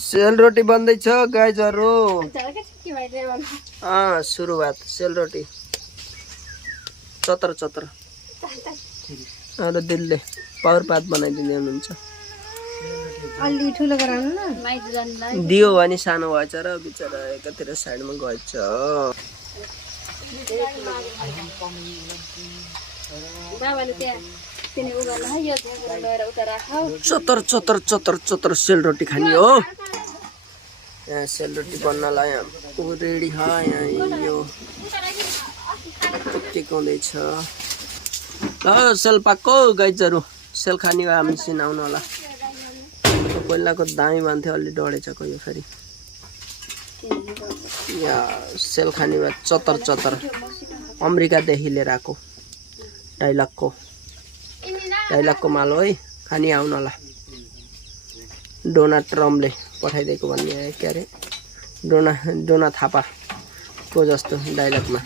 सेलरोटी बन्दैछ गाइजहरु। सुरुवात सेलरोटी चतर चतर दिलले पावर पात बनाइदिँदै हुनुहुन्छ। दियो भने सानो भएछ र बिचरा एकातिर साइडमा गएछ। चतर चतर चतर चतर सेलरोटी खानी हो। यहाँ सेलरोटी बन्नलाई रेडी छ। यहाँ यो के हुँदैछ ल सेल पाक्को गाइजहरु। सेल खानी हो हामी सिनाउनु होला। पहिलाको दामी मान्थ्यो अलि डढेछ यो फेरि। या सेल खानी भए चतर चतर अमेरिकादेखि लिएर आएको डाइलगको माल हो है। खानी आउनु होला। डोनाल्ड ट्रम्पले पठाइदिएको भन्ने के अरे डोना थापाको जस्तो डाइलगमा।